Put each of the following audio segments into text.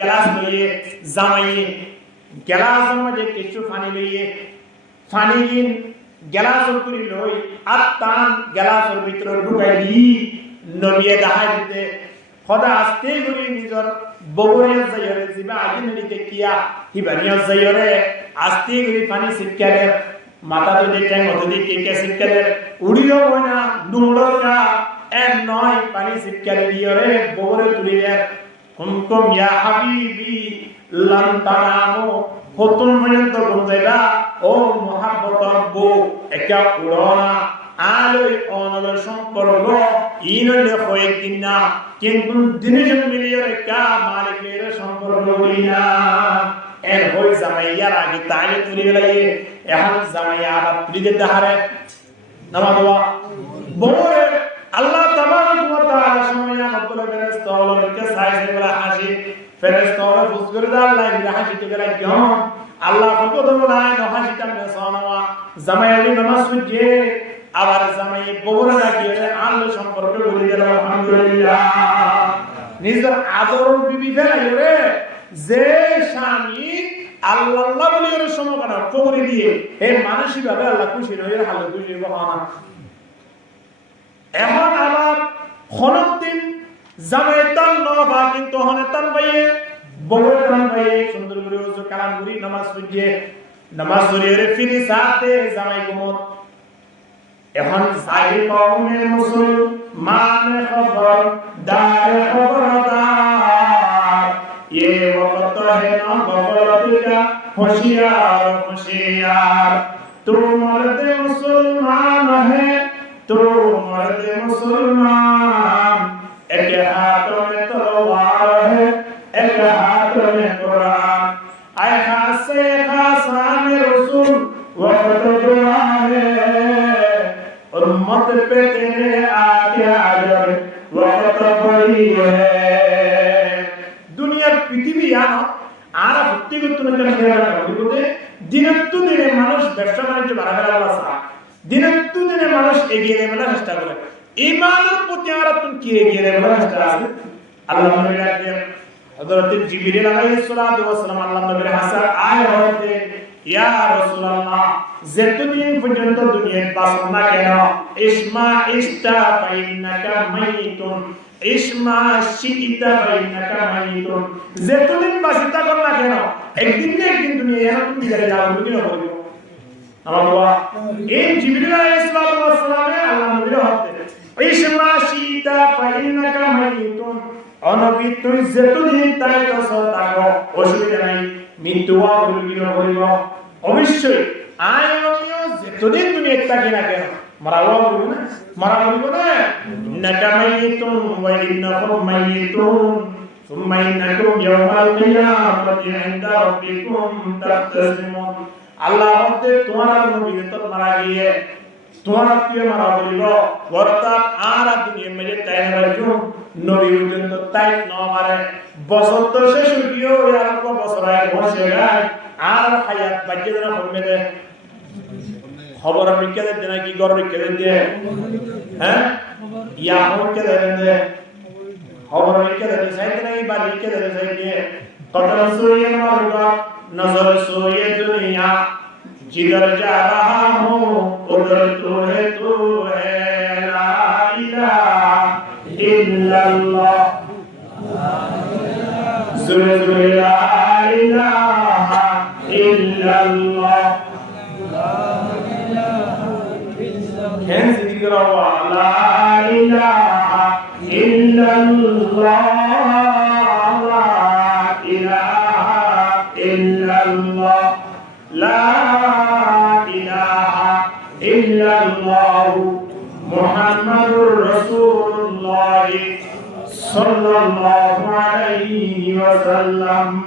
Glass লইয়ে জামাইয়ে গ্লাসের মধ্যে কিছু পানি লইয়ে পানি দিন গ্লাসের করে লই আর টান গ্লাসের ভিতরে ঢুকাই দি নবিয়ে দেখাই দিতে খোদা আস্তে করে নিজের বগরিয়া যাইরে জিবা আগে নিতে কিয়া হিবানিয়া যাইরে আস্তে করে পানি সিটকারে মাথা তো দেখে মতো দিকে কে সিটকারে উড়িও না দুড়োরা এর নয় পানি সিটকারে দিয়রে বগরে তুলিরে কুমকুম ইয়া হাবিবি লান তানামু হতুন পর্যন্ত বলতেরা ও মহাব্বতর বউ একা উড়না আলোই অনলের সম্পর্ক ইনলে কয়েকদিন না কিন্তু দিনে জন মিলিয়ে একা মালিকের সম্পর্ক হইনা এর হই জামাইয়ার আগে তাইলে তুলি গেলাই এখন জামাইয়া আবার তুলি দিতে হারে নামা বাবা বউরে আল্লাহ তাবারক ওয়া তাআলা সময়া রব্বুল ফেরেশতা ওলকে সাইজে বলা হাসি ফেরেশতা ওলা বুঝ করে দা আল্লাহ ইলা হাসিতে গেলা কেন আল্লাহ কত বলা না হাসিটা মে সোনাওয়া জামাইয়ালি নামাজ পড়ে আবার জামাই বউরা লাগিয়ে আল্লাহ সম্পর্কে বলে দিল আলহামদুলিল্লাহ নিজের আদর বিবি ফেলাই রে যে স্বামী আল্লাহ আল্লাহ বলে ওর সমকানা কবরে দিয়ে এই মানসিকভাবে আল্লাহ খুশি হয়ে হাল খুশি বহানা এখন আবার খনদিন জামাই তান নবা কিন্তু হনে তান বাইয়ে বউর তান বাইয়ে সুন্দর করে ওযু কালাম করি নামাজ পড়িয়ে ফিরি সাথে জামাই গুমত এখন সাই কওমে মুসলমান খবর দার খবরদার ये वक्त है ना गफलत का होशियार होशियार तू मर्द मुसलमान है तू मर्द मुसलमान एक हाथ में तलवार है एक हाथ में कुरान आए खासे खासान रसूल वक्त दुआ है उम्मत पे तेरे आगे अजर वक्त बड़ी है দুনিয়ার পৃথিবী আর ব্যক্তিগত বলতে দিনত্ব দিনে মানুষ ব্যবসা বাণিজ্য বাড়াবার আশা দিনত্ব দিনে মানুষ এগিয়ে নেবার চেষ্টা করে ঈমানের প্রতি আমরা তুমি কি এগিয়ে নেবার চেষ্টা আছে আল্লাহ নবী রাখেন হযরত জিবরিল আলাইহিস সালাতু ওয়াস সালাম আল্লাহ নবীর হাসার আয় হতে ইয়া রাসূলুল্লাহ যতদিন পর্যন্ত দুনিয়ায় বাঁচো না কেন ইসমা ইস্তা ফাইন্নাকা মাইতুন ইসমা শিকিতা ফাইন্নাকা মাইতুন যতদিন বাঁচিতা কর না কেন একদিন না একদিন দুনিয়া এর তুমি যাবে যাবে কি হবে আমার বাবা এই জিবরিল আলাইহিস সালাতু ওয়াস সালামে আল্লাহ নবীর হতে ইসমা শিকিতা ফাইন্নাকা মাইতুন অনবী তুই যতদিন তাই তো থাকো অসুবিধা নাই মৃত্যু হইব অবশ্যই আমিও যতদিন তুমি একটা কিনা কেন মারা বলবো না নাকামাইতুম ওয়া ইন্নাকুম মাইতুন সুম্মা ইন্নাকুম ইয়াওমাল কিয়ামাতি ইনদা রাব্বিকুম তাখতাসিমুন আল্লাহ হতে তোমার নবী তো মারা গিয়ে তোমার আত্মীয় মারা বলিল অর্থাৎ আর দুনিয়া মেরে তাই রাজু নবী পর্যন্ত তাই ন মারে বছর তো শেষ হইও আর কত বছর আগে বসে যায় আর হায়াত বাকি না হবে না খবর বিকে দেন নাকি গর বিকে দেন হ্যাঁ ইয়া হকে দেন খবর বিকে দেন সাইতে নাই বা বিকে দেন সাইতে কত সুয়ে মারগা নজর সুয়ে দুনিয়া जिधर जा रहा हूँ उधर तू है ला इलाहा इल्लल्लाह ज़ुरे ज़ुरे ला इलाहा इल्लल्लाह कैन जिक्र ला इलाहा इल्लल्लाह ला इलाहा इल्लल्लाह ला इलाहा इल्लल्लाह मुहम्मदुर रसूलुल्लाह सल्लल्लाहु अलैहि वसल्लम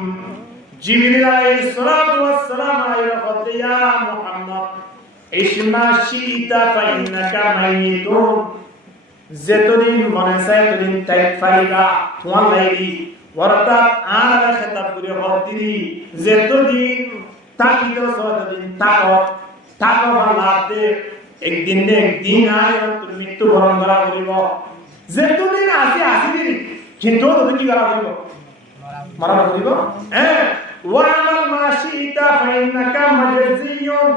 जिब्रील अलैहिस सलातु वस सलाम अलैहि या मुहम्मद इस्मा शीता फाइन्नाका माइतुन যতদিন মনে চায় ততদিন তাই ফাইদা তোমার লাইলি অর্থাৎ আর খেতাব করে হদিরি যতদিন তাকিত সতদিন তাকো ভালাতে একদিন না একদিন আয় তুমি মৃত্যু বরণ করা করিব যতদিন আসি দিন কিন্তু তুমি কি করা করিব মারা করিব ওয়ামাল মাশিতা ফাইন্নাকা মাজজিয়ুন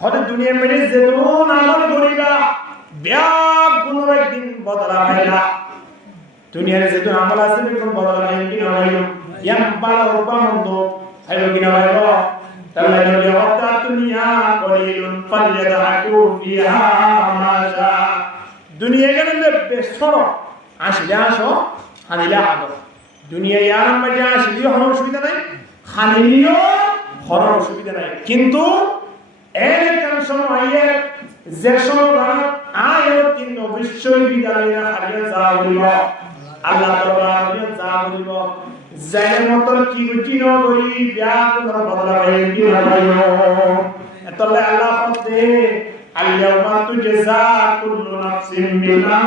হদ দুনিয়া মেরে যেতুন আমল করিবা ব্যাগ গুণর একদিন বদলা পাইলা দুনিয়ার যেতুন আমল আছে কোন বদলা পাই কি না হইলো ইয়াম বালা রূপমন্দ হইলো কি না হইলো তাহলে ইয়াওয়াতা দুনিয়া কলিলুন ফালয়াদহু ফিহা মাশা দুনিয়া গেলে বেসর আসলে আসো হানিলা হাগো দুনিয়া ইয়ার মধ্যে আসলে হন অসুবিধা নাই হানিলিও হন অসুবিধা নাই কিন্তু এর কারণ সময় যে সময় আয়ত কিন্তু অবশ্যই বিদায়রা হারিয়ে যাওয়া আল্লাহ দরবারে যা বলিব যাই মত কি বুঝি ন করি ব্যাকুল বদলা হয়ে কি হলো এতলে আল্লাহ বলতে আল-ইয়াওমা তুজজা কুল্লু নাফসিন বিমা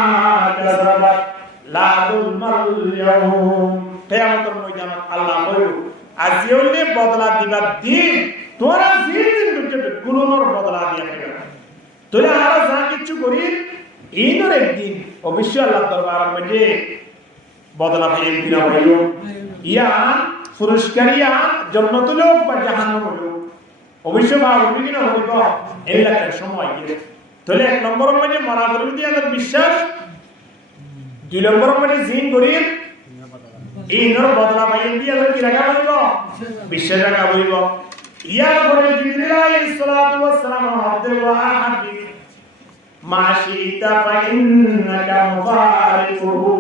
কাসাবাত লা যুলমাল ইয়াওম কিয়ামতের ময়দানে আল্লাহ বলবে আজি হইলে বদলা দিবার দিন তোরা যেদিন দুটো গুণর বদলা দিয়া ফেলে তোরা আর যা কিছু করি এইনর একদিন অবশ্যই আল্লাহ দরবারের মধ্যে বদলা পাই দিনা হইল ইয়া পুরস্কারিয়া জান্নাতুল হোক বা জাহান্নাম হোক অবশ্যই বা উল্লেখ হইব এই লাগার সময় তাহলে এক নম্বরের মধ্যে মরা বলি দিয়ে আমাদের বিশ্বাস দুই নম্বরের মধ্যে জিন করি এইনর বদলা পাই দিয়ে আমাদের কি রাখা হইব বিশ্বাস রাখা হইব ইয়ার পরে জিবরিল আলাইহিস সালাতু ওয়াস সালাম হাতে ওয়া হাদিস মাশিতা ফাইন্নাকা মুফারিকুহু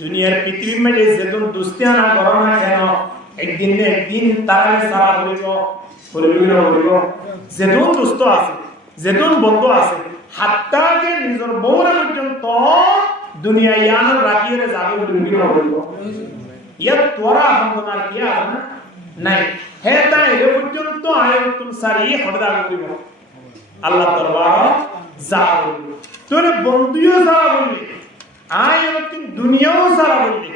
দুনিয়ার পৃথিবীর মধ্যে যেদিন দুস্তিয়ানা করো না কেন একদিন না একদিন তারা সারা করিব যেদিন দুষ্ট আছে যেদিন বন্ধু আছে হাত্তাকে নিজের বউরা পর্যন্ত দুনিয়া ইয়ান রাখিয়ে যাবে দুনিয়া হইব ইয়া তোরা হামনার কি আছে না নাই হে তাই এ পর্যন্ত আয়াতুল সারি হদা করিব আল্লাহ দরবার যা বলবে তোর বন্ধুও যা বলবে আয়াতুল দুনিয়াও সারা বলবে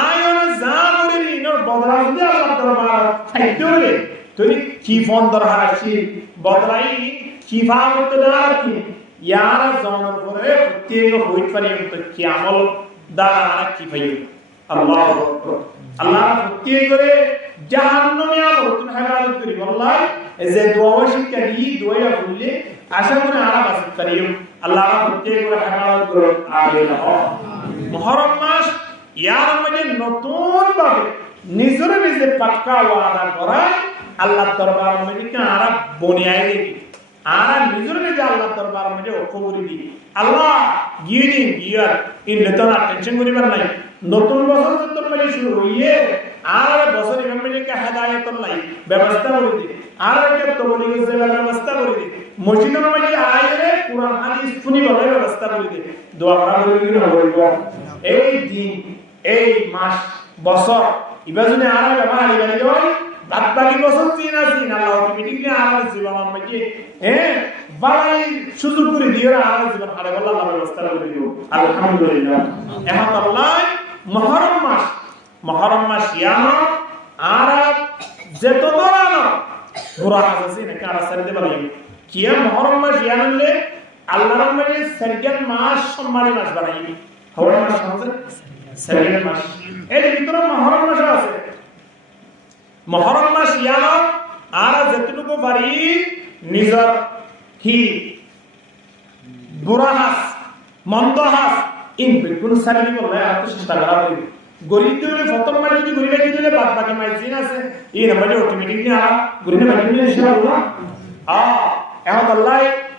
আয়াত যা বলবে ইনর বদলা যদি আল্লাহ দরবার চাইতে হলে তুই কি ফোন দরকার আছে বদলাই কি ভাব করতে দাঁড়া কি ইয়ার জনের পরে প্রত্যেক হইত পারে তো কি আমল দ্বারা কি পাই আল্লাহ আল্লাহ প্রত্যেক করে জাহান্নামে আমল তুমি হেফাজত করি আল্লাহ এই যে দোয়া শিক্ষা দি দোয়া বললে আশা করে আরাম আছে করিও আল্লাহ প্রত্যেক করে হেফাজত করো আমিন মুহররম মাস ইয়ার মধ্যে নতুন ভাবে নিজরে নিজে পাক্কা ওয়াদা করা আল্লাহ দরবার মধ্যে আরা বনিয়াই দিবি আরা নিজরে নিজে আল্লাহ দরবার মধ্যে অকবরি দিবি আল্লাহ গিয়ে দিন গিয়ার ইন নতুন টেনশন করিবার নাই নতুন বছর যত মানে শুরু হইয়ে আর বছর ইমামকে হেদায়েতর লাই ব্যবস্থা করে দি আর একটা তবলিগের জায়গা ব্যবস্থা করে দি মসজিদের মধ্যে আইরে কুরআন হাদিস শুনিবার ব্যবস্থা করে দি দোয়া করা হইব এই দিন এই মাস বছর ইবাজনে আর ব্যবহার ইবানি হয় বাকি বছর দিন আছে আল্লাহ অটোমেটিকলি আমার জীবনের মধ্যে বালাই সুযোগ করে দিয়ে আর জীবন হারে বলা আল্লাহ ব্যবস্থা করে দিও আলহামদুলিল্লাহ এখন আল্লাহ মুহররম মাস ইয়ানো আর যত দরানো পুরা আছে না কারা সরতে পারে কি মুহররম মাস ইয়ানলে আল্লাহর মধ্যে সরগত মাস সম্মানী মাস বানাই হওয়ার মাস আছে সরগত মাস এর ভিতরে মুহররম মাস আছে মুহররম মাস ইয়ানো আর যতটুকু পারি নিজর কি বুরা হাস মন্দ হাস ইন বিলকুল সারি বলে আর তো চেষ্টা করা হবে গরিব দিলে প্রথম মাস যদি গরিব লাগি দিলে বাদ বাকি মাস দিন আছে এই নাম্বারে অটোমেটিকলি আর গরিব বাকি দিলে ইনশাআল্লাহ এখন আল্লাহ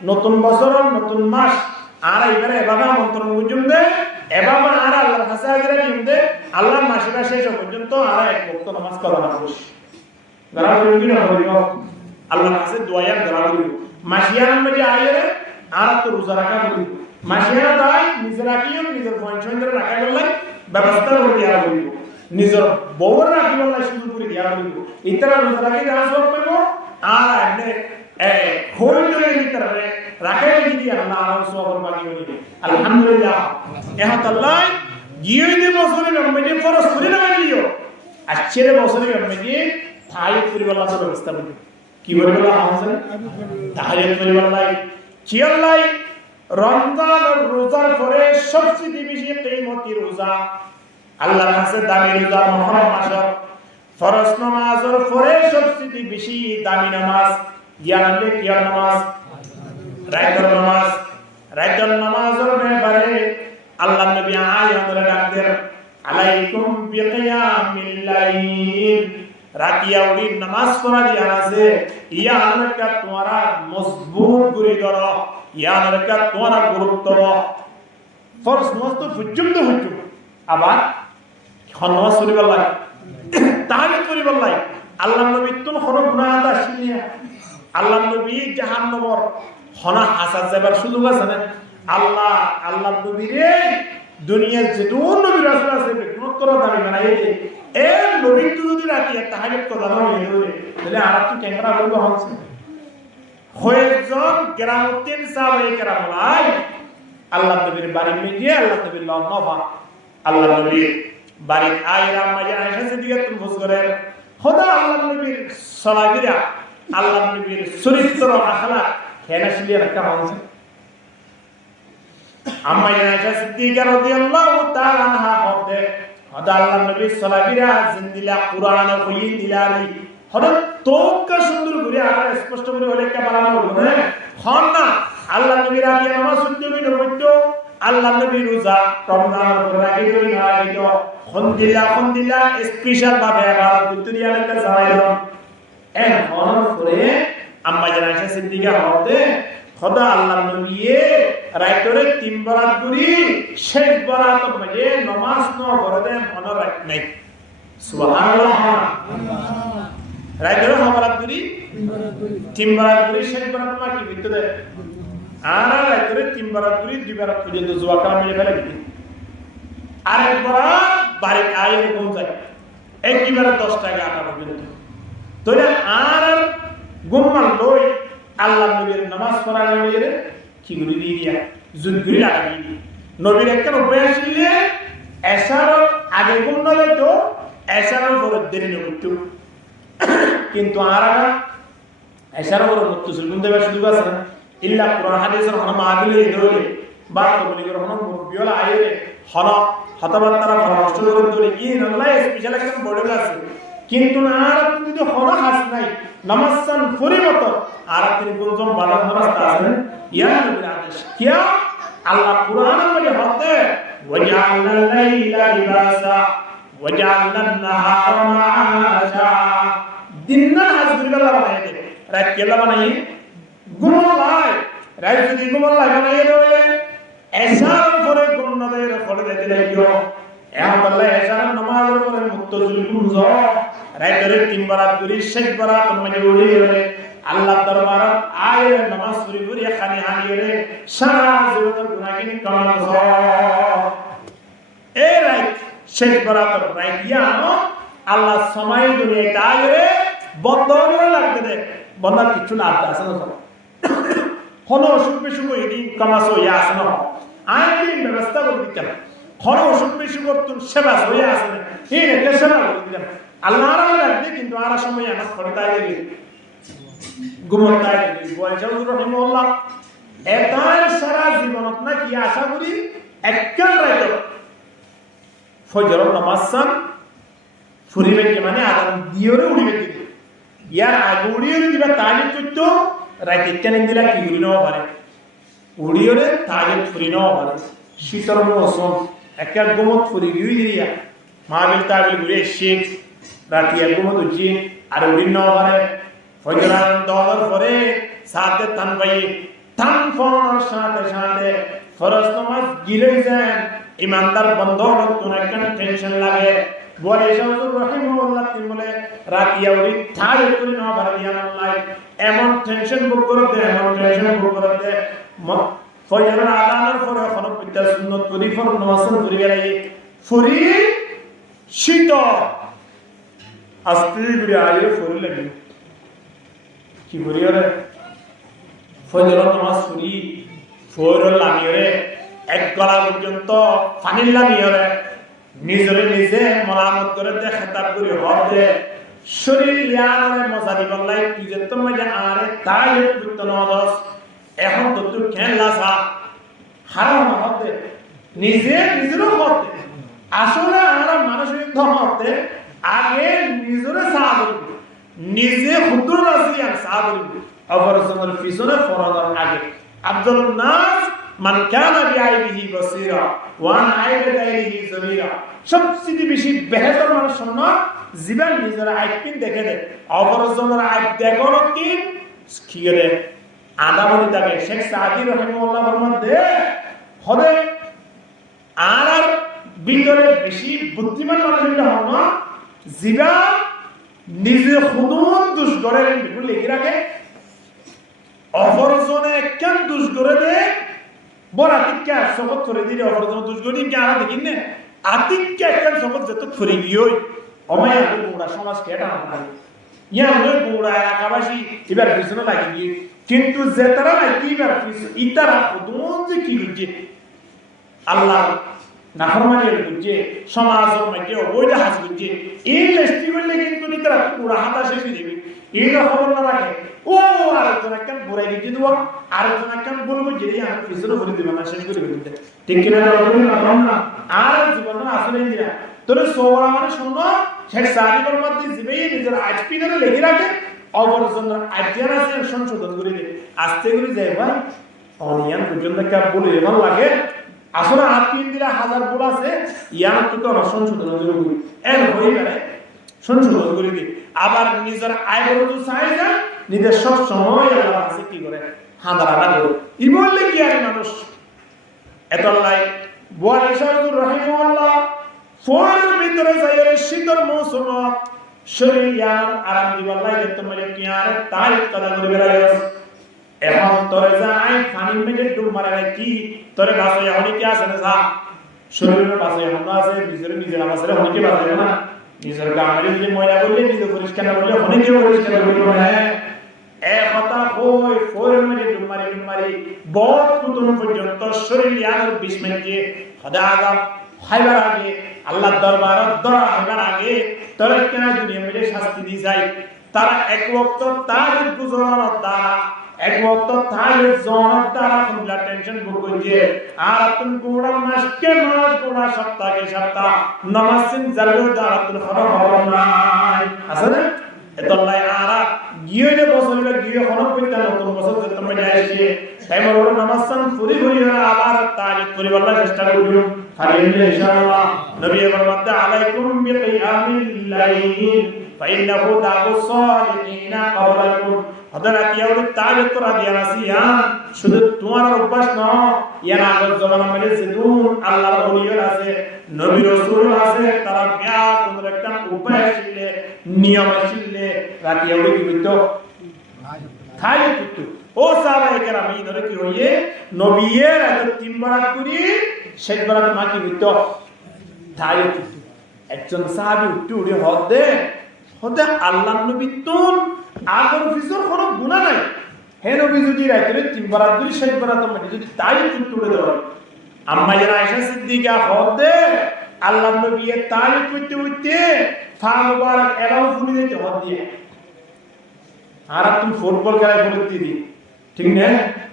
নতুন বছর নতুন মাস আর এবারে এভাবে আমন্ত্রণ বুঝুম দে এভাবে আর আল্লাহর কাছে আগে নিম দে আল্লাহর মাসটা শেষ পর্যন্ত আর এক ওয়াক্ত নামাজ করা না বস যারা বলবি না বলিব আল্লাহর কাছে দোয়া করা বলিব মাসিয়ার মধ্যে আইরে আর তো রোজা রাখা বলিব মাসিয়ার দাই নিজে রাখিও নিজের পয়সা ধরে রাখা গেল ব্যবস্থা করে দেওয়া বলিব নিজের বউর রাখিব না শুরু করে দেওয়া বলিব ইতরা রোজা রাখি দেওয়া সব করব আর আপনি হোল্ড করে দিতে পারে রাখে যদি আল্লাহ আর সব বাকি হইবে আলহামদুলিল্লাহ এখন আল্লাহ গিয়ে দে বছরে রমজানে ফরজ করে না মানিও আজকে বছরে রমজানে তাহাজ্জুদ করিবার আল্লাহ ব্যবস্থা করবে কি বলবে আল্লাহ আমাদের তাহাজ্জুদ করিবার আল্লাহ কি আল্লাহ রমজান আর রোজার পরে সবচেয়ে বেশি কিয়ামতি রোজা আল্লাহর কাছে দামি রোজা মুহররম মাসের ফরজ নামাজের পরে সবচেয়ে বেশি দামি নামাজ ইয়ালে কি নামাজ রাতের নামাজ। রাতের নামাজের ব্যাপারে আল্লাহ নবী আয়াতে ডাকতেন আলাইকুম বিকিয়ামিল লাইল, রাতিয়াউরি নামাজ পড়া দিয়া আছে ইয়ানকা তোমরা মজবুত করে ধরো, ইয়ানকা তোমরা গুরুত্ব ফরজ নামাজ তো হুজুম তো হুজুম, আবার নামাজ পড়িবার লাগে তাহাজ্জুদ পড়িবার লাগে। আল্লাহ নবী তো কোনো গুনাহ আদা শিলিয়া আল্লাহ নবী জাহান্নামের হনা হাসাত যাবার সুযোগ আছে না? আল্লাহ নবীরে দুনিয়ার যেটুকু নবী রাসূল আছে বিক্রমতর দাবি বানাইছে এ নবী তো যদি রাতি তাহাজ্জুদ কথা না হইলে তাহলে আর তো ক্যামেরা বলব হচ্ছে হয়জন গ্রামতিন সাহাবায়ে কেরাম লাই আল্লাহ নবীর বাড়ি গিয়ে আল্লাহ নবীর লওয়া আল্লাহ নবীর বাড়ি আয়েরা মাইয়া আয়েশা সিদ্দিকা তুমি বুঝ করে খোদা আল্লাহ নবীর সালাগিরা আল্লাহ নবীর চরিত্র আখলাক হেনা শিলিয়া রাখা হচ্ছে। আম্মা আয়েশা সিদ্দিকা রাদিয়াল্লাহু তাআলা আনহা বলতে খোদা আল্লাহ নবীর সালাগিরা জিন্দিলা কুরআন কই দিলারি হঠাৎ তোকা সুন্দর করে আর স্পষ্ট করে হলে কে বানানো হলো না হন না আল্লাহ নবীর রাতে নামাজ পড়তে হইতো আল্লাহ নবী রোজা রমজানের পরে করি না হইতো খন্দিলা স্পেশাল ভাবে ইবাদত করতে দিয়া লাগা যাইলো এন হওয়ার পরে আম্মা আয়েশা সিদ্দিকা হতে খোদা আল্লাহ নবী রাইতরে 3 বরাত করি শেষ বরাতের মাঝে নামাজ ন পড়তে মনে রাখ নাই সুবহানাল্লাহ রাইতরে বরাত করি 3 বরাত করি শেষ বরাত মা কি ভিতরে আর রাইতরে 3 বরাত করি 2 বরাত পর্যন্ত জোয়া কাম মিলে ফেলে দিই আর একবার বাড়ি আয়ে কোন যায় একবারে 10 টাকা আটা পর্যন্ত তোরে আর গুম্মান লই আল্লাহ নবীর নামাজ পড়ার লইরে কি গুলি দিয়া জুনগুলি লাগাই দি নবীর একটা অভ্যাস ছিল এশার আগে গুণ নয় তো এশারের পরে দেরি নইতো কিন্তু আর এশারের পরে মুত্তসিল গুণ দেবার সুযোগ আছে না ইল্লা কুরআন হাদিসের হন মাগলে ধরে বা কবলিগর হন মুরবিওলা আইরে হন হতবাত্তারা পরামর্শ করে ধরে কি নলা স্পেশাল একটা বড় আছে কিন্তু আর যদি হন হাস নাই নামাজসান ফরিমত আর তিনি গুণজম বানানোর রাস্তা আছে ইয়া নবীর আদেশ কিয়া আল্লাহ কুরআনের মধ্যে বলতে ওয়াজআলনাল লাইলা লিবাসা ওয়াজআলনান নাহারা মাআশা দিননা হাজগুরি বেলা বানাই দে রাত কেলা বানাই ঘুমাই রাত যদি ঘুমাই বানাই দেবে এশার পরে গুণদের ফলে দিতে লাগিও এখন আল্লাহ এশার নামাজের পরে মুত্তাজিল গুণজ রাইতরে 3 বরাত করি শেষ বরাত মানে উড়ি গেলে আল্লাহ দরবারে আয়ে নামাজ পড়ি পড়ি খানি হানিয়ে সারা জীবনের গুনাহকে ক্ষমা করো এই রাইত শেষ বরাত রাইত ইয়ানো আল্লাহ সময় দুনিয়ায় আয়ে বদলে লাগবে দে বন্ধা কিছু না আছে না কোন অসুখ বিসুখ এদিন কামাসো ইয়া আছে না আইন ব্যবস্থা করে দিতেন কোন অসুখ বিসুখ তুমি সেবা হয়ে আছে না এই রেখে সেবা করে দিতেন আল্লাহর রাখবে কিন্তু আর সময় আমার খরতায় গেলি গুমতায় গেলি বয়সা রহিমাহুল্লাহ এটার সারা জীবনত না কি আশা করি এককাল রাইত ফজরের নামাজ সান ফুরিবে কি মানে আদান দিওরে উড়িবে কি ইয়ার আগে উড়িয়ে দিবা তাহলে চুত্ত রাইতে কেন দিলা কি উড়ি নাও পারে উড়িয়ে তাহলে ফুরি নাও পারে শীতর মৌসুম এককাল গুমত ফুরি গিয়ে দিয়া মাহবিল তাহলে ঘুরে শেখ রাতি একমত উঠি আর উড়ি নাও পারে ফজরান দহর পরে সাথে তান ভাই তান ফোনের সাথে সাথে ফরজ নামাজ গিলে যায় ইমানদার বন্ধ হতো না কেন টেনশন লাগে বলে শাহুর রহিমাহুল্লাহ তিনি বলে রাতিয়া উড়ি থাই করে না ভারিয়ান আল্লাহ এমন টেনশন বুক করতে ফজর আযানের পরে খনক বিদ্যা সুন্নাত করি ফর নামাজ পড়ি গেলাই ফুরি শীত আস্তে করে আয়ে ফুরি লাগে কি ফুরি রে ফজর নামাজ পড়ি ফজর লাগিয়ে এক গলা পর্যন্ত পানি লাগিয়ে রে নিজরে নিজে মলামত করে দে খেতাব করে হবে শরীর ইয়ারে মজা দিবার লাই তুই যে তুমি যে আরে তাই বুঝতে নদস এখন তো তুই কেন লাসা হারাম হবে নিজেরও হবে আসলে আমরা মানুষের ধর্মতে আগে নিজরে সাহায্য নিজে হুদুর রাসিয়ান সাহায্য অপরজনের পিছনে ফরজের আগে আব্দুল নাস মান কানা বিআইবিহি বসীরা ওয়া আন আইবি গায়রিহি জমিরা সবচেয়ে বেশি বেহতর মানুষ শোনো জীবন নিজের আইপিন দেখে দে অপরজনের আইপ দেখো কি করে আদাবনি থাকে শেখ সাদি রাহিমাহুল্লাহর মধ্যে হবে আর ভিতরে বেশি বুদ্ধিমান মানুষের হন জীবা নিজে খুদুন দুষ করে লিখে রাখে অপরজনে কেন দুষ করে দে বড় আতিক্যা শপথ করে দিলে অপরজন দুষ করে কি আর দেখিন না আতিক্যা কেন শপথ যত করে গিয়ে অমায়া গোড়া সমাজ কে এটা না ইয়া নয় গোড়া এলাকাবাসী এবার পিছনে লাগে গিয়ে কিন্তু যে তারা নাকি এবার ইতারা খুদুন যে কি বুঝে আল্লাহ নাফরমানির বুঝে সমাজের মধ্যে অবৈধ হাজ বুঝে এই লেস্টি বললে কিন্তু নিতরা পুরা হাতা শেষ হয়ে যাবে এই খবর না রাখে ও আরেকজন একখান ঘুরাই দিতে দেবো আরেকজন একখান বলবো যে আমি পিছনে ভরে দেবো না শেষ করে দিতে ঠিক কিনা আর জীবন আসলে দিনা তোর সোহরা মানে শোনো শেখ সাদিকের মধ্যে জীবে নিজের আজপিনারে লেগে রাখে অবরজনের আইডিয়া আছে সংশোধন করে দে আস্তে করে যাই ভাই অনিয়ান পর্যন্ত কে বলে এমন লাগে আসলে আর 3 দিলা হাজার বল আছে ইয়ার তো কোনো সংশোধন জরুরি এর হয়ে গেলে সংশোধন করে দি আবার নিজের আয় বড় চাই না নিজের সব সময় আল্লাহ আছে কি করে হাদারা করে ই বললে কি আর মানুষ এতলাই বুয়ারি শাহুর রাহিমাহুল্লাহ ফোরের ভিতরে যাইরে শীতল মৌসুম শরীয়ার আরাম দিবার লাগে তোমার কি আর তাই কথা করে বেরাইস এখন তোরে যাই পানি মেঘে ডুব মারা কি তোরে বাসে হনি কি আছে না শরীরের বাসে হন আছে নিজের আমাদের হনি কি বাসে না নিজের গামরে যদি ময়লা করলে নিজে পরিষ্কার না করলে হনি কি পরিষ্কার করবে না এ কথা কই ফোরের মেঘে ডুব মারি বহুত কুতুন পর্যন্ত শরীয়ার 20 মিনিটে খোদা আযাব খাইবার আগে আল্লাহর দরবারে দরা হবার আগে তোরে কেন দুনিয়া মেরে শাস্তি দি যায় তারা এক ওয়াক্ত তার গুজরানোর দ্বারা এক ওয়াক্ত তার জনের দ্বারা খুবলা টেনশন ভোগ করছে আর তুমি গোড়া মাসকে মাস গোড়া সপ্তাহে সপ্তাহ নামাজিন জালু দ্বারা তুমি খরচ হবে না আছে না এতলাই আরা গিয়ে বছরে গিয়ে খরচ করতে নতুন বছর যত মজা আসে তাই বড় নামাজান পুরি পুরি আবার তারিখ পরিবারলা চেষ্টা করিও হারিয়ে ইনশাআল্লাহ নবী বলতে আলাইকুম বিকিয়ামিল লাইল ফাইন্নাহু দাবুস সালিহিনা ক্বাবলাকুম হযরত ইয়াউল তারিখ করা দিয়া রাসিয়া শুধু তোমার অভ্যাস না ইয়ার আগের জমানা মানে জিদুন আল্লাহর ওলিয়র আছে নবী রাসূল আছে তারা বিয়া কোন একটা উপায় ছিল নিয়ম ছিল রাতিয়া ওই কি হইতো খাই হইতো ও সাহাবায়ে কেরাম এই ধরে কি হইয়ে নবীর এত 3 বার করি 6 বার মা কি হইতো খাই হইতো একজন সাহাবী উঠে হদে আল্লাহর নবী তুন আগর ফিসর কোনো গুনাহ নাই হে নবী যদি রাতে 3 বার করি 6 বার তো মানে যদি তাই তুলে দেওয়া আম্মা জানা আয়েশা সিদ্দিকা হদে আল্লাহর নবী তাই কইতে ফা মুবারক এলাও ফুলি দিতে হদ দিয়ে আর তুমি ফুটবল খেলায় ফুলে দিদি ঠিক না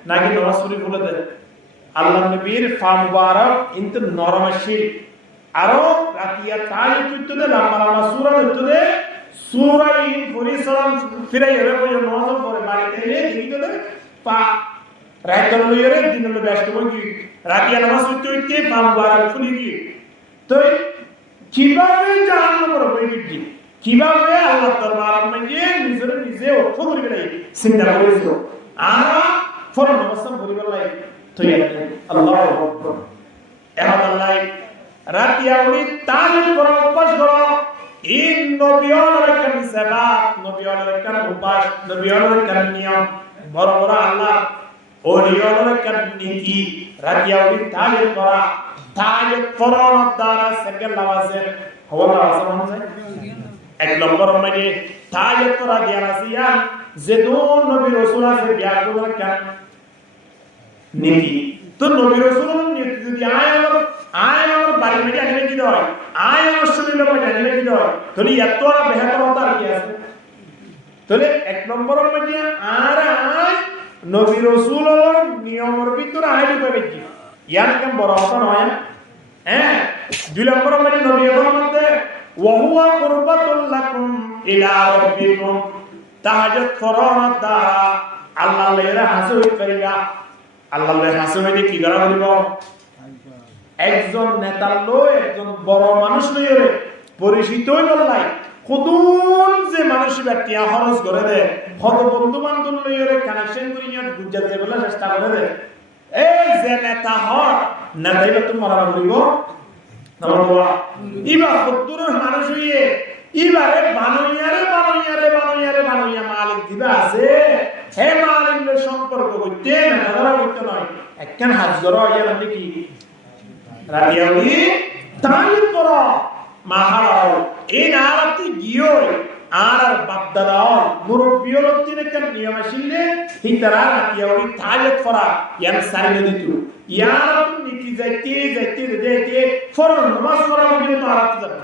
নাকি নামাজ পড়ি ফুলে দে আল্লাহর নবীর ফা মুবারক ইনতে নরমাশি আরো রাতিয়া তাই কইতে দে লম্বা সূরা দিতে দে সূরা ইন ফুরি সালাম ফিরাই হবে কই নামাজ পড়ে বাড়িতে এলে দিতে দে পা রাইতর লইরে দিনলে ব্যস্ত হই রাতিয়া নামাজ পড়তে ফা মুবারক ফুলি কি তো কিভাবে জাহান্নাম করবে কি কিভাবে আল্লাহর দরবারে মধ্যে নিজে অর্থ করিবে না চিন্তা করেছো আমরা ফরজ নামাজ পড়িবার লাগে তৈরি আল্লাহু আকবার এখন আল্লাহ রাতিয়া ওই তালিম করা অভ্যাস করো ইন নবিয়র কান সাবাত নবিয়র কান অভ্যাস নবিয়র কান নিয়ম বড় বড় আল্লাহ ওলিয়র কান নীতি রাতিয়া ওই তালিম করা তালিম ফরজ দ্বারা সেকেন্ড নামাজে হওয়া আছে এক নম্বর মানে তালিম করা দিয়া রাসিয়া যে দোন নবী রাসূল আছে বিয়াকুল কান নীতি তো নবী রাসূলের নীতি যদি আয়ার বাড়ি মেরে আনবে কি হয় আয়ার শরীরের মধ্যে আনবে কি হয় তাহলে এত বেহতর হতো আর কি আছে তাহলে এক নম্বর মধ্যে আর নবী রাসূলের নিয়মের ভিতরে আইলে পাবে কি ইয়ার কেন বড় হতো নয় হ্যাঁ দুই নম্বর মানে নবী ফরমাতে ওয়া হুয়া কুরবাতুল লাকুম ইলা রাব্বিকুম তাহাজ্জুদ ফরমাত দ্বারা আল্লাহ লেরা হাসু করিবা আল্লাহ লেরা হাসু হইলে কি করা হইব একজন নেতা লই একজন বড় মানুষ লইরে পরিচিত হইলাই কদুন যে মানুষ ব্যক্তি খরচ করে দে কত বন্ধু বান্ধব লইরে কানেকশন করি নিয়ে বুঝাতে বলে চেষ্টা করে দে এই যে নেতা হর নেতাইলে তো মারা করিব নববা ইবা কদুর মানুষ হইয়ে ইবারে বানইয়া মালিক দিবা আছে হে মালিকের সম্পর্ক করতে নেতারা করতে নয় একখান হাত ধরো ইয়া মানে কি রাতিয়াউলি তাই করো মাহারাও এই নারাতি গিয়ে আর বাপদাদাও মুরব্বিয়র তিনে কেন নিয়ম আসিলে হিতারা রাতিয়াউলি তাইত করা ইয়ান সারিয়ে দিতু ইয়ার নীতি যাইতে ফরজ নামাজ পড়া পর্যন্ত আরাত যাবে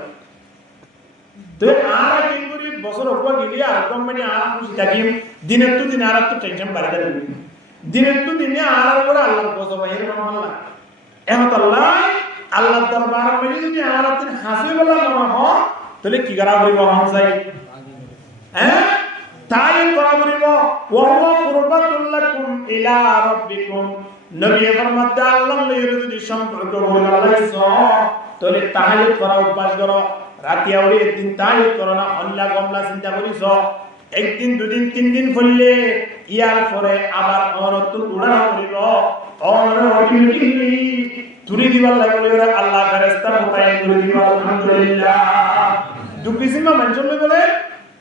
তো আর কিংগুরি বছর উপর গিয়ে আর কোম্পানি আর খুশি থাকিম দিনের তো দিন আর তো টেনশন বাড়া দেবে দিনের তো দিনে আর করে আল্লাহ গজব এর মামলা এমত আল্লাহ দরবার মে যদি আর দিন হাসি বলা না হয় তাহলে কি করা হইব হন যাই হ্যাঁ তাই করা হইব ওয়া হুয়া কুরবাতুল লাকুম ইলা রাব্বিকুম নবী ফরমাত আল্লাহ লইরে যদি সম্পর্ক হইল আল্লাহ তাহলে তাহাজ্জুদ করা অভ্যাস করো রাতিয়া ওরে একদিন তাহাজ্জুদ করো না আল্লাহ গমলা চিন্তা করিস একদিন দুদিন তিন দিন পড়লে ইয়ার পরে আবার অনন্ত উড়া করিব অনরটিলি তুলি দিবার লাগলে আল্লাহ ফেরেশতা মোতায়েন করে দিব আলহামদুলিল্লাহ দুকিসিমা মঞ্জুর বলে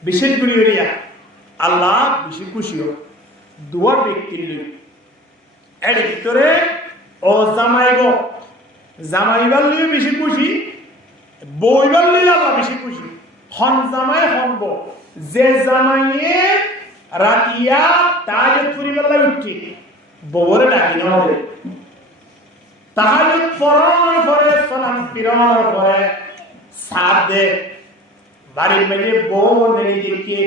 বিশেষ করে এরিয়া আল্লাহ বেশি খুশিও দুয়া ব্যক্তির লই এর ভিতরে ও জামাইবার লই বেশি খুশি বইবার লই আল্লাহ বেশি খুশি হন জামাই হনব যে জামাইয়ে রাতিয়া তাহাজ্জুদ করিবার লাগি উঠি বউরে ডাকি না হবে তাহাজ্জুদ পড়ার পরে সালাম ফিরার পরে সাদে বাড়ির মেয়ে বউ নেই দেখি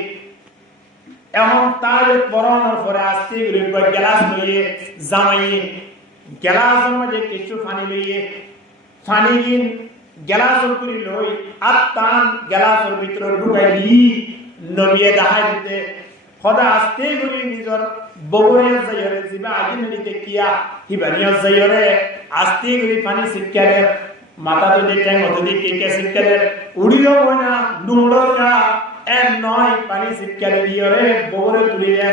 এমন তাহাজ্জুদ পড়ার পরে আসতে গরিব গ্লাস লইয়ে জামাইয়ে গ্লাসের মধ্যে কিছু পানি লইয়ে পানি দিন গ্লাসের করে লই আত্মান গ্লাসের ভিতরে ঢুকাই দি নবিয়ে দাহাই দিতে খোদা আসতে গরি নিজর বউরিয়া যাইরে জিবা আদি নলি দেখিয়া হিবানিয়া যাইরে আসতে গরি পানি সিটকারে মাথা তো দেখে মত দিকে কে সিটকারে উড়িও না নুড়ো না এর নয় পানি সিটকারে দিয়রে বউরে তুলিয়ে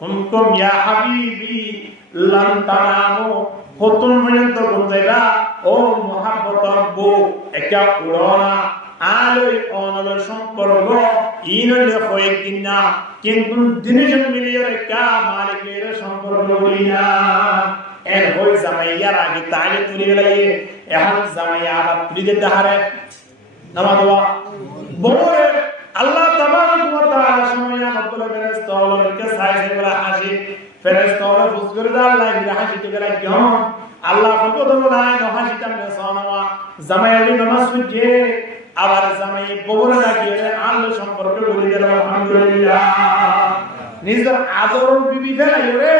কুমকুম ইয়া হাবিবি লান তানামু হতুন পর্যন্ত গুনজাইবা ও মুহাব্বতর বউ একা উড়না আলোই অনলের সম্পর্ক ইনলে কয়েকদিন না কিন্তু দিনজন মিলিয়ে একা মালিকের সম্পর্ক বলি না এর হই জামাইয়ার আগে তাই তুলি গেলাই এখন জামাইয়া আবার তুলি দিতে হারে নামাজওয়া বউরে আল্লাহ তাবারক ওয়া তাআলা সময়া রব্বুল ফেরেশতাকে সাইজে বলা হাসি ফেরেশতারা ফুজগুর আল্লাহ ইরা হাসিতে গেলা কেন আল্লাহ কত বলাই না হাসিতে আমরা সানাওয়া জামাইয়ালি নামাজ পড়ে আবার জামাই বউরে লাগিয়ে আল্লাহ সম্পর্কে বলি দিল আলহামদুলিল্লাহ নিজের আদর বিবি ফেলাইরে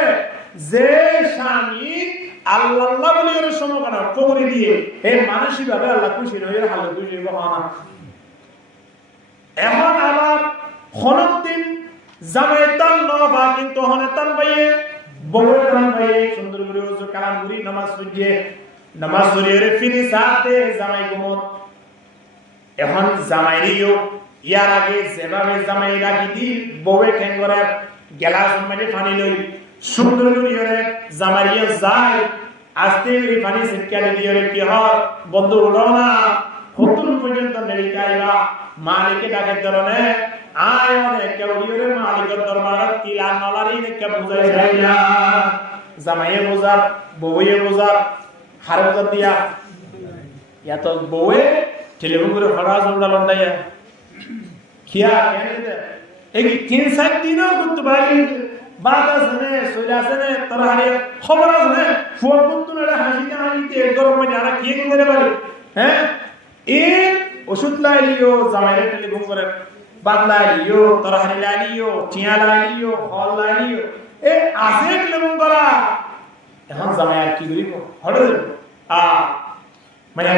যে স্বামী আল্লাহ আল্লাহ বলি এর সমকানা কবরে দিয়ে এই মানসিকভাবে আল্লাহ খুশি নয় হাল খুশি বহানা এখন আবার খনদিন জামাইতান নবা কিন্তু হনেতান ভাইয়ে বউতান ভাইয়ে সুন্দর করে ওযু কালাম করি নামাজ পড়িয়ে নামাজ পড়িয়ে ফিরে সাথে জামাই গুমত এখন জামাইরিও ইয়ার আগে যেভাবে জামাই রাখি দি বউয়ে কেন করে গ্লাস মধ্যে পানি লই সুন্দর করে জামাইরিও যায় আস্তে করে পানি ছিটকালে দিয়ে কি হয় বন্ধু উড়ো না কতক্ষণ পর্যন্ত নেড়িকাইবা মালিকে ডাকে ধরনে আয় অনেক কেউরিরে মালিকের দরবারে তিলা নলারি কে বুঝাই যাইয়া জামাইয়ে বুঝার বউয়ে বুঝার হারজত দিয়া ইয়া তো বউয়ে টেলিফোন করে হড়াস উড়া লন্ডাইয়া খিয়া কেনে দে এই 3-4 দিনও করতে পারি বাদ আছে সইলা আছে তোর হারে খবর আছে ফোন করতে না হাসিতে হাসিতে গরম মানে আর কি করে পারে হ্যাঁ এই ওষুধ লাইলিও জামাইরে টেলিফোন করে বাদলাইলিও তোর হারে লাইলিও টিয়া লাইলিও হল লাইলিও এ আছে টেলিফোন করা এখন জামাই আর কি করিব হড়ে আ মানে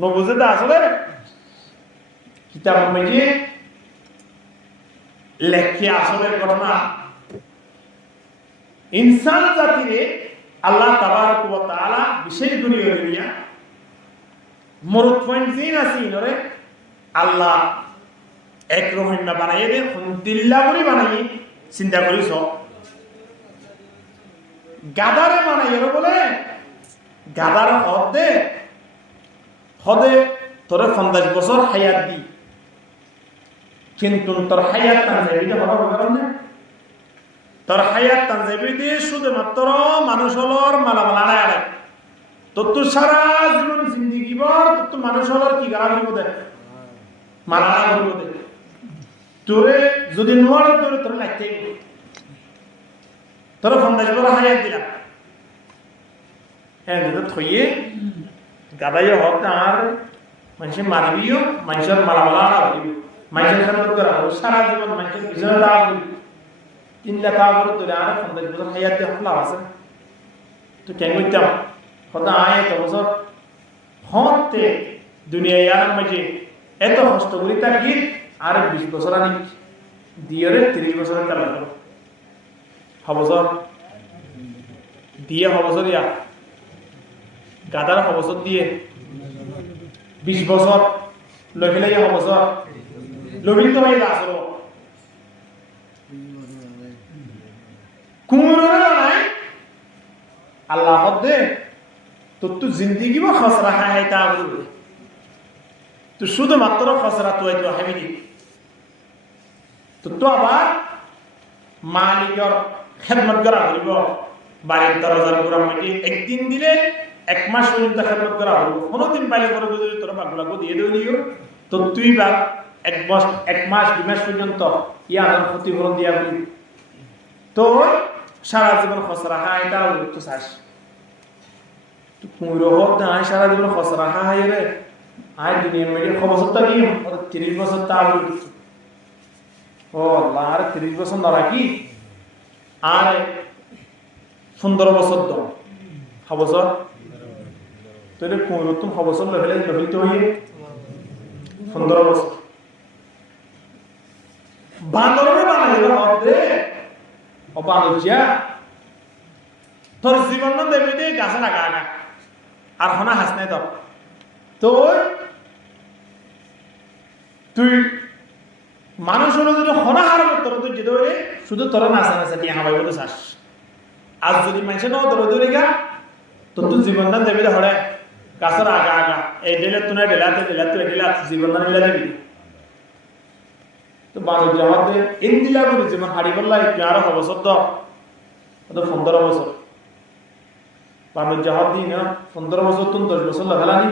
নবুঝে তো আসলে কিতাব মেয়ে লেখে আসলের ঘটনা ইনসান জাতিরে আল্লাহ তাবারক ওয়া তাআলা বিশেষ করে দিয়া মরুত পয়েন্ট জিন আছে ইনরে আল্লাহ এক রহিম না বানাইয়ে দে দিল্লা করে বানাই চিন্তা করিস গাদারে বানাইয়ে বলে গাদার হদে তোরে 50 বছর হায়াত দি কিন্তু তোর হায়াত তানজাবিতে হওয়ার কারণে তোর হায়াত তানজাবিতে শুধুমাত্র মানুষ হলর মালামাল আড়ায় তোর সারা জীবন জিন্দিগি বর তোর মানুষ হলর কি গাড়া করিব দে মালা করিব দে তোরে যদি নোয়ার তোরে লাগতে তোর 50 বছর হায়াত দিলাম হ্যাঁ যদি থইয়ে গাদাইও হক আর মানুষের মানবীয় মানুষের মালামাল আড়াইব মানুষের খেদমত করা সারা জীবন মানুষের পিছনে লাভ 3 লাখ টাকা করে তোলে আর 50 বছর হায়াত দিয়ে লাভ আছে তো কেন করতাম খোদা আয় তো বছর হতে দুনিয়ায় আর মাঝে এত কষ্ট করি থাকি আর 20 বছর আনি দিয়ে 30 বছরের কাল লাগলো হবছর দিয়ে হবছর ইয়া গাদার হবছর দিয়ে 20 বছর লইলে হবছর লবিল তো ভাই আসলো কুমুরা নাই আল্লাহ দে তো জিন্দেগি বা খসরা হয় তা বলবে তো শুধুমাত্র খসরা তো হামিদি তো আবার মালিকর খেদমত করা করিব বাড়ির দরজার গোড়ার মাটি একদিন দিলে 1 মাস পর্যন্ত খেদমত করা হইব কোনোদিন বাইরে করে যদি তোর বাগুলাকে দিয়ে দিও তো তুই বা 1 মাস 2 মাস পর্যন্ত ইয়ার ক্ষতিপূরণ দিয়া বলি তো সারা জীবন খসরা হয় তা তো চাস তো পুরো হোক না সারা জীবন খসরা হয় রে আয় দুনিয়া মেয়ে খবরটা কি 30 বছর তা বলি ও আল্লাহ আর 30 বছর না রাখি আর 15 বছর দাও হবছর তাহলে পুরো তুমি হবছর লহিতে হইয়ে 15 বছর বান্দরে বানাইলো হবে ও বানুজিয়া তোর জীবন না দেবে দে গাছে লাগা আগা আর হনা হাসনে দাও তো তুই মানুষ হলো যদি হনা হার তোর তো যেতে হলে শুধু তোর নাচা নাচা দিয়ে হাবাই বলে চাস আর যদি মানুষের নাও তোর দৌড়ে গা তোর তো জীবন না দেবে হরে গাছের আগা আগা এই ডেলে তুই ডেলা জীবন না দিলা দিবি তো বারো জমাতে এন দিলা করে যেমন হাড়ি বললা আর বছর তো 15 বছর বারো জহাব দিই না 15 বছর তুমি 10 বছর লাগালানি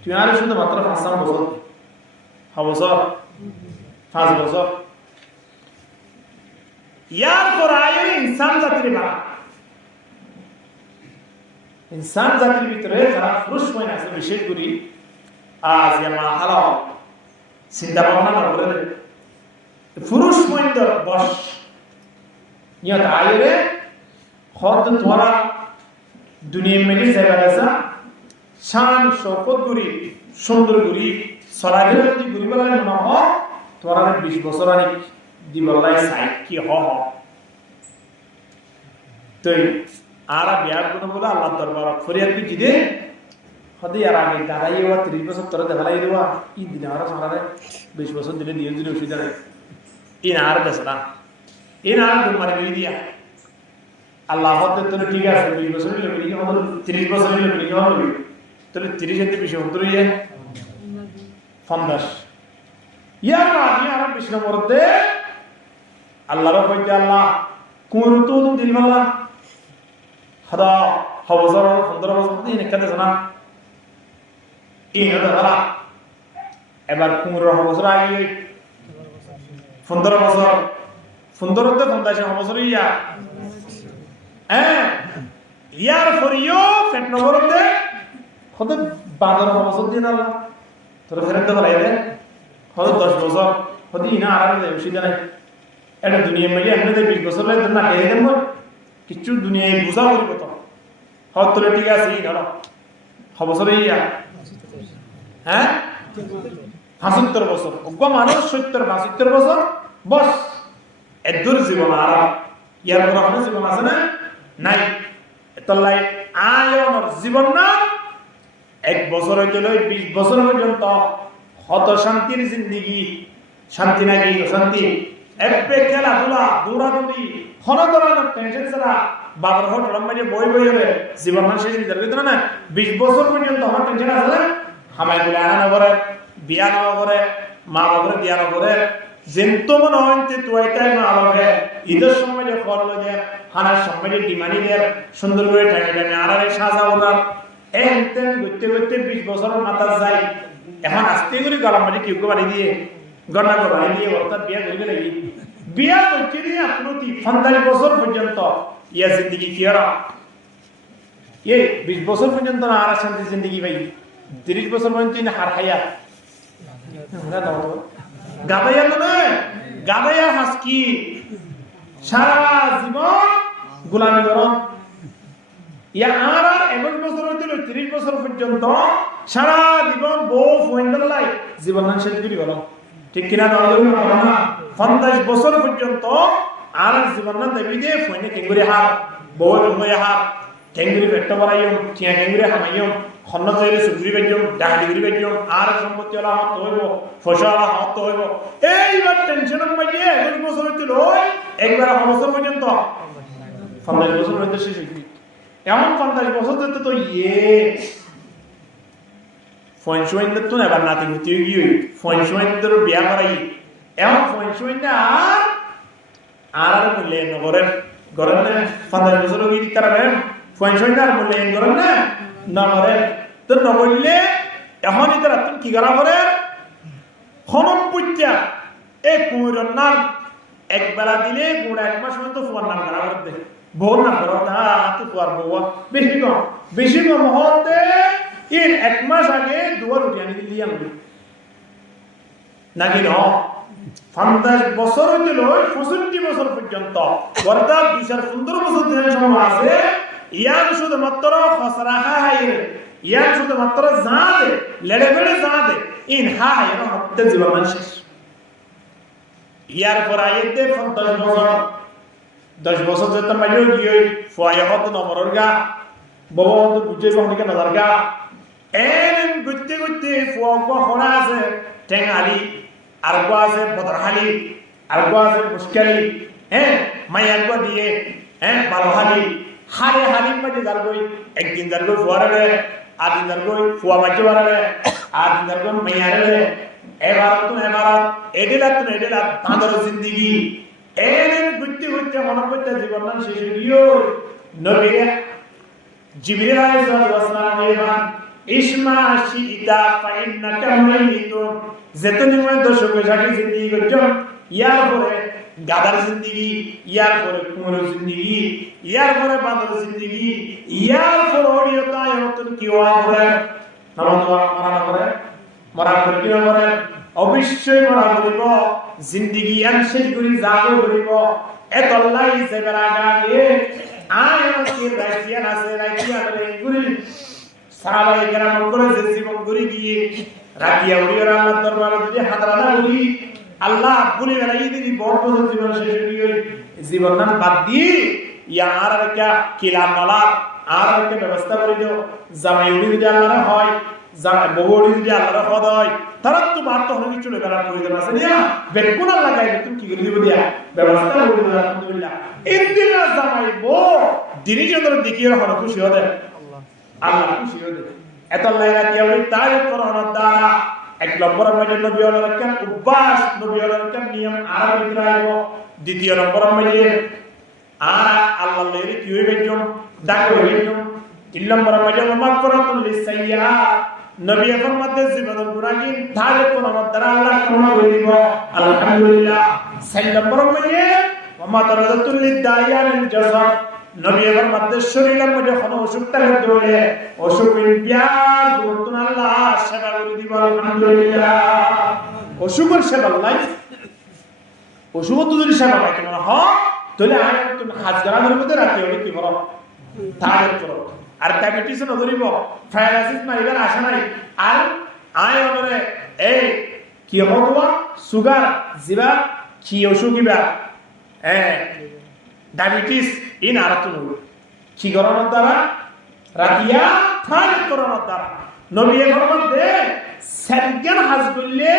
তুই আর শুধু মাত্র 5 বছর বছর 5 বছর ইয়ার পরায় ইনসান জাতির বাড়া ইনসান জাতির ভিতরে যারা পুরুষ মহিলা আছে বিশেষ করে আজ আমার হালা চিন্তা ভাবনা না করে পুরুষ মহিলার বস ইয়া আইরে খদ তোরা দুনিয়া মেলে জায়গা আছে শান শৌকত গুরি সুন্দর গুরি সরাগের যদি গুরি বলা না হ তোরা 20 বছর আনি দিবলাই সাই কি হ তুই আর বিয়া গুণ বলে আল্লাহ দরবার ফরিয়াদ কি জিদে হদে আর আগে দাদাই ওয়া 30 বছর তোরা দেখালাই দেবা ই দিন আর সারারে 20 বছর দিলে দিয়ে দিলে অসুবিধা নেই ইন আর দেশনা ইন আর তোমার বিয়ে দিয়া আল্লাহ হতে তো ঠিক আছে 20 বছর হইলে বিয়ে হবে 30 বছর হইলে বিয়ে হবে তাহলে 30 এর বেশি হতো ইয়ে 50 ইয়ার মাঝে আর বেশি নম্বর দে আল্লাহর কইতে আল্লাহ কুরতু দিলওয়ালা খদা হবজর 15 বছর দিন কাদে জানা ইন দাদা এবার কুমুর বছর আগে 15 বছর 15 তে 50 বছর ইয়া ইয়ার ফরিও ফেট নম্বরতে কত 12 বছর দিন আল্লাহ তোর ফেরত বলাই দে কত 10 বছর কত ইনা আর অসুবিধা নাই এটা দুনিয়া মিলে এমনি 20 বছর লাগে না কে দেব কিছু দুনিয়ায় বুঝা করিব তো হত তোর ঠিক আছে ইনা বছর ইয়া হ্যাঁ 75 বছর অজ্ঞ মানুষ 70-72 বছর বস এদুর জীবন আর ইয়ার কোনো জীবন আছে না নাই এতলাই আয়নের জীবন না 1 বছর হইতে 20 বছর পর্যন্ত হত শান্তির জিন্দেগি শান্তি নাকি শান্তি এপে খেলাধুলা দৌড়াদৌড়ি কোনো ধরনের টেনশন ছাড়া বাবার হোট লম্বাই বই বই হলে জীবন শেষ হয়ে যাবে না 20 বছর পর্যন্ত আমার টেনশন আছে না হামাই বলে আনা করে বিয়া না করে মা বাবার বিয়া না করে যেন্ত মনে হইতে তুইটাই মা বাবা ঈদের সময় যে ফল লয়ে হানার সময় যে ডিমানি দের সুন্দর করে টাইমে টাইমে আরারে সাজাও না এনতেন ঘুরতে ঘুরতে 20 বছরের মাথা যায় এখন আস্তে করে গলাম মানে কেউ বাড়ি দিয়ে গন্না করে বাড়ি দিয়ে অর্থাৎ বিয়া করবে নাকি বিয়া করতে দিয়ে আপনি 45 বছর পর্যন্ত ইয়া জিন্দগি কি আর এই 20 বছর পর্যন্ত না আর শান্তি জিন্দগি ভাই 30 বছর পর্যন্ত না হার হায়া গাদাইয়া নয় গাদাইয়া হাসকি সারা জীবন গোলামি করন ইয়া আর 21 বছর হইতে 30 বছর পর্যন্ত সারা জীবন বউ ফোন্ডার লাই জীবন শেষ করে গেল ঠিক কিনা না 50 বছর পর্যন্ত আর জীবন না দেবী দে ফোনে কেঙ্গুরি হার বউ লঙ্গয়া হার কেঙ্গুরি পেট বাড়াইম টিয়া কেঙ্গুরি হামাইম খন্ন তৈরি সুগুরি বাইম ডাহাডি গুরি বাইম আর সম্পত্তি ওলা হত হইব ফসলা হত হইব এইবার টেনশনের মাঝে 21 বছর হইতে লই একবার বছর পর্যন্ত 50 বছর পর্যন্ত শেষ হইবে এমন 50 বছর ধরে তো ইয়ে ফয়নশোয়েন্দের তো এবার নাতি হতে গিয়ে ফয়নশোয়েন্দের বিয়া করাই এমন ফয়নশোয়েন্ডা আর মূল্যায়ন করেন করেন না 50 বছর গিয়ে তারা ফয়নশোয়েন্ডা আর মূল্যায়ন করেন না না করেন তো না বললে এখন তারা তুমি কি করা করে হনম পুত্যা এই কুমুরের নাম একবেলা দিলে গুড়া 1 মাস পর্যন্ত ফুয়ার নাম করা করতে বউর নাম করা না তো ফুয়ার বউ বেশি কম হতে এর 1 মাস আগে দুয়ার উঠে আনি দিলি আনবে নাকি না 50 বছর হইতে লই 65 বছর পর্যন্ত অর্থাৎ 215 বছর ধরে সময় আছে ইয়ার শুধুমাত্র খসরা হাইরে ইয়ার শুধুমাত্র জাদে লেড়ে বেড়ে জাদে ইন হাইরে হত্যা জীবন শেষ ইয়ার পর আইতে 50 বছর 10 বছর যেতে মাইও গিয়ে ফয়া হতো নম্বরের গা বাবা তো বুঝে বন্ধকে নজর গা এন গুতে গুতে ফুয়া খোনা আছে টেঙ্গালি আর গো আছে বদরহালি আর গো আছে মুশকালি মাইয়া গো দিয়ে বারোহালি হারে হালি মাঝে যার গই একদিন যার গই ফুয়ারে আদিন যার গই ফুয়া মাঝে বাড়াবে আদিন যার গই মাইয়ারে এবার এডিলা তাঁদের জিন্দেগি এন গুতে গুতে মনে করতে জীবন শেষ হইও নবী জিবরিল আলাইহিস সালাম ইসমা শিদা ফাইন্নাকা মাইতুন যেতনি মনে দশক সাথে জিন্দেগি করছো ইয়ার পরে গাদার জিন্দেগি ইয়ার পরে কুমুর জিন্দেগি ইয়ার পরে বাঁদর জিন্দেগি ইয়ার পরে ওড়িয়তা নতুন কি হওয়া করে মরা করে কি করে অবশ্যই মরা করিব জিন্দেগি শেষ করি যাবো করিব এতলাই সেবেলা গাগে আয় কি রাইছিয়ান আছে রাইছিয়ান গুরি সাহাবায়ে কেরাম করে যে জীবন গড়ি গিয়ে রাখিয়া উড়িয়ে আল্লাহর দরবারে যদি হাতরানা উড়ি আল্লাহ বলে বেলাই দিদি বড় বড় জীবন শেষ হয়ে জীবন নাম বাদ দিয়ে ইয়া আর একটা কিলা নলা আর একটা ব্যবস্থা করে দিও জামাই উড়ি যদি আল্লাহর হয় জামাই বহু উড়ি যদি আল্লাহর পদ হয় তারা তো বাদ তো হয়ে চলে বেলা করে দেন আছে না বেকুন আল্লাহ গায় তুমি কি করে দিব দিয়া ব্যবস্থা করে দিও আলহামদুলিল্লাহ ইনদিনা জামাই বো দিনই যত দেখিয়ে রাখো খুশি হবে আল্লাহ খুশি হয়ে যাবে এত লাইলা কি হবে তার কোরআনের দ্বারা এক নম্বর মধ্যে নবী হলোর একটা অভ্যাস নবী হলোর একটা নিয়ম আর ভিতরে আইব দ্বিতীয় নম্বর মধ্যে আর আল্লাহ লেরি কি হইবে জম ডাক হইবে জম তিন নম্বর মধ্যে মাগফিরাতুল লিসাইয়্যা নবী এখন মধ্যে জীবনের গুনাহী তার কোরআনের দ্বারা আল্লাহ ক্ষমা করে দিব আলহামদুলিল্লাহ চার নম্বর মধ্যে মাতারাতুল লিদায়ান জাযা নবী এবার মধ্যে শরীরের মধ্যে কোনো অসুখ থাকে দৌড়ে অসুখের বিয়ার গুরুত্ব আল্লাহ সেবা করে দিব আলহামদুলিল্লাহ অসুখের সেবা লাই অসুখ তো যদি সেবা পাইতে মনে হয় তাহলে আয় তুমি হাজগানের মধ্যে রাখতে হবে কি বলো তাহলে করো আর ডায়াবেটিস ন ধরিব ফায়ারাইসিস মারিবার আশা নাই আর আয় ওরে এই কি হবো সুগার জিবা কি অসুবিধা ডায়াবেটিস ইন আরাতুন কি গরমের দ্বারা রাতিয়া থাল করোনার দ্বারা নবী মধ্যে সেকেন্ড হাজ করলে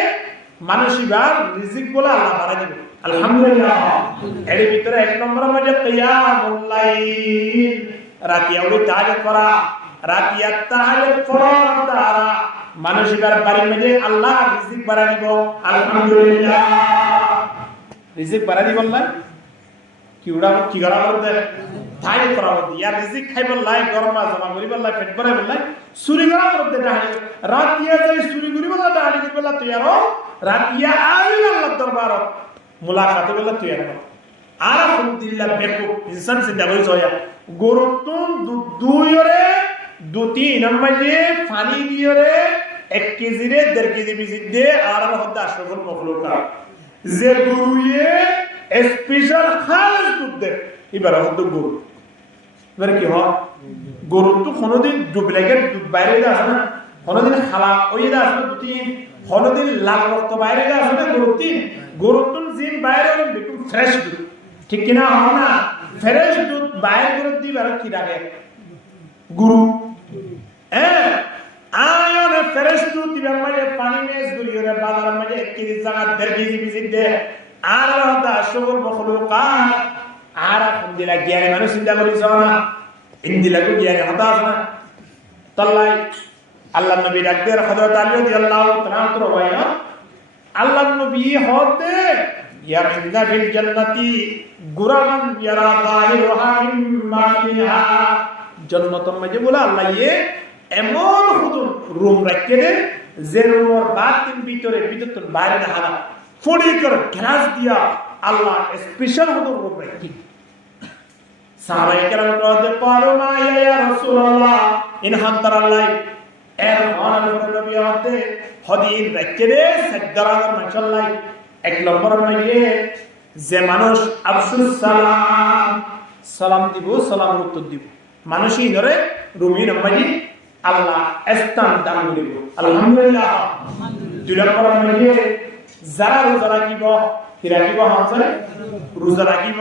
মানুষিবার রিজিক বলে আল্লাহ বাড়াই দিবে আলহামদুলিল্লাহ। এর ভিতরে এক নম্বরের মধ্যে কিয়ামুল লাইল রাতিয়া উঠে তাহাজ্জুদ করা রাতিয়া তাহাজ্জুদ করার দ্বারা মানুষিবার বাড়ির মধ্যে আল্লাহ রিজিক বাড়াই দিব আলহামদুলিল্লাহ। রিজিক বাড়াই দিব না কি উড়া কি করা বলতে তাই করা বলতে ইয়ার রিজিক খাই বললাই গরমা জমা করি বললাই পেট ভরে বললাই চুরি করা বলতে ডাহাই রাতিয়া যাই চুরি করি বলা ডাহাই করি বলা তুই আরো রাতিয়া আইন আল্লাহর দরবারত মুলাকাত বলা তুই আরো আর আলহামদুলিল্লাহ বেকু ইনসান চিন্তা করি জয়া গরুতুন দুইরে দুটি নম্বরে পানি দিয়রে 1 কেজি রে 1.5 কেজি বিজি দে আর হদ্দা আশরাফুল মখলুকা যে গরুয়ে স্পেশাল খাস দুধ দে এবার হদ্দ গরু এবার কি হয় গরু তো কোনোদিন ডুপ্লিকেট দুধ বাইরে আছে না কোনোদিন খালা ওই আছে না দুটি কোনোদিন লাল রক্ত বাইরে আছে না গরু তো জিন বাইরে একদম ফ্রেশ দুধ ঠিক কিনা হয় না ফ্রেশ দুধ বাইরে করে দিবার কি লাগে গুরু আয়নে ফ্রেশ দুধ দিবার মানে পানি মেজ গুলিরে বাজার মানে 1 কেজি জায়গা 1.5 কেজি বিজি দে আর হদা আশরাফুল মখলুকাত আর আলহামদুলিল্লাহ জ্ঞানী মানুষ চিন্তা করিস না ইন্দিলাকে জ্ঞানী হতা আছে না তাল্লাই আল্লাহ নবী ডাকদের হযরত আলী রাদিয়াল্লাহু তাআলা তো ভাইয়া আল্লাহ নবী হতে ইয়া ইন্না ফিল জান্নাতি গুরামান ইয়ারা যাহিরুহা মিন মাতিহা জান্নাতের মধ্যে বলে আল্লাহ এমন হুদুন রুম রাখতে দে যে রুমের বাতিন ভিতরে তো বাইরে দেখা না ফড়ি করে গ্লাস দিয়া আল্লাহ স্পেশাল হুদুন রুম রাখি সাহাবায়ে কেরাম রাতে পারো না ইয়া রাসূলুল্লাহ ইন হামদারাল্লাহ এর অনার নবী হতে হদিন রাখতে দে সাদরার মাশাআল্লাহ এক নম্বর মানে যে মানুষ আফসুস সালাম সালাম দিব সালামের উত্তর দিব মানুষই ধরে রুমি নামাজি আল্লাহ স্থান দান করিব আলহামদুলিল্লাহ। দুই নম্বর মানে যারা রোজা রাখিব কি রাখিব হামসারে রোজা রাখিব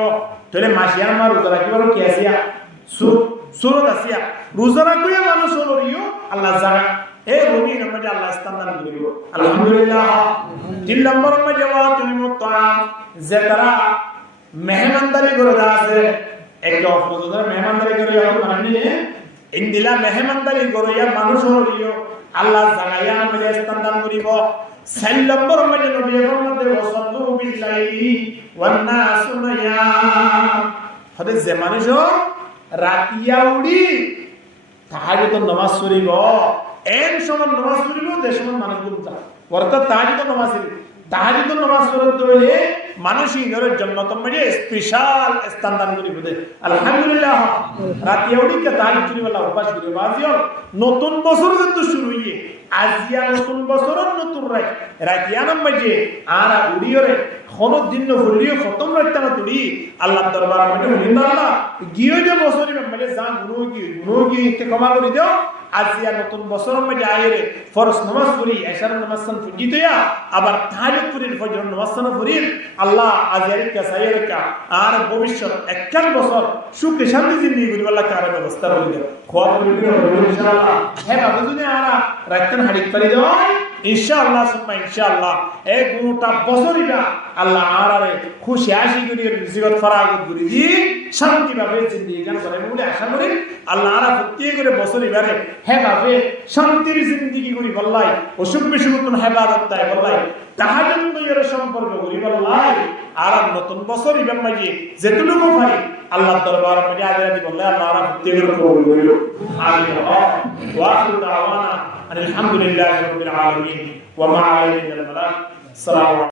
তাহলে মাসিয়ার মা রোজা রাখিব কি আসিয়া সুরত আসিয়া রোজা রাখিয়া মানুষ হলো আল্লাহ জানা এই রুমি নামাজি আল্লাহ স্থান দান করিব আলহামদুলিল্লাহ। তিন নম্বর মানে তুমি মুতাম যে তারা মেহমানদারি করে আছে একটা অফরোজা মেহমানদারি করে মানে ইন্দিলা মেহমানদারি করিয়া মানুষ হলিও আল্লাহ জাগাইয়া আমাদের স্থান দান করিব। 4 নম্বর মানে নবীর মধ্যে ওয়াসাল্লু বিল্লাইলি ওয়ান নাসু নিয়াম হদে যে মানুষ রাতিয়া উড়ি তাহাজ্জুদ নামাজ পড়িব এন সময় নামাজ পড়িব যে সময় মানুষ ঘুমতা অর্থাৎ তাহাজ্জুদ নামাজ তাহাজ্জুদ নামাজ পড়তে হলে মানুষই ঘরের জান্নাতের মধ্যে স্পেশাল স্থান দান করিব দে আলহামদুলিল্লাহ। রাতিয়া উড়ি কে তাহাজ্জুদ করিবালা অভ্যাস করিব বাজিও নতুন বছর যত শুরু হইয়ে আজিয়া নতুন বছরের নতুন রাতিয়া নামাজে আর উড়িওরে কোনো দিন হলিও খতম রাখতে না তুড়ি আল্লাহ দরবার মধ্যে হলিল আল্লাহ গিয়ে যে বছরই মানে যা গুনো গিয়ে ক্ষমা করে দাও আজিয়া নতুন বছরের মধ্যে আইরে ফরজ নামাজ পড়ি এশার নামাজ সান ফুজিতয়া আবার তাহাজ্জুদ পড়ি ফজর নামাজ সান পড়ি আল্লাহ আজিয়ার কা সাইয়ের কা আর ভবিষ্যৎ 51 বছর সুখ শান্তি জিন্দেগি করি আল্লাহ কার ব্যবস্থা করে দাও খোয়া করে দিও ইনশাআল্লাহ। হে বাবা যদি আরা রাখতেন হাড়িক পারি দাও ইনশাআল্লাহ সুম্মা ইনশাআল্লাহ এক গোটা বছরইটা আল্লাহ আরারে খুশি আসি করি রিজিকত ফরাগত করি দি শান্তি ভাবে জিন্দেগি গান করে বলে আশা করি আল্লাহ আরা প্রত্যেক করে বছরইবারে হে ভাবে শান্তির জিন্দেগি করি বললাই অসুখ বিসুখ নতুন হেফাজত তাই বললাই তাহাজ্জুদ নইয়ের সম্পর্ক করি বললাই আর নতুন বছর ইবাম মাজি যেটুকু পারি আল্লাহ দরবার মধ্যে আদায় দি বললাই আল্লাহ আরা প্রত্যেক করে কবুল করিল আমিন ওয়া আখিরু দাওয়ানা আলহামদুলিল্লাহি রাব্বিল আলামিন ওয়া মা আলাইনা ইল্লাল বালাগ। আসসালামু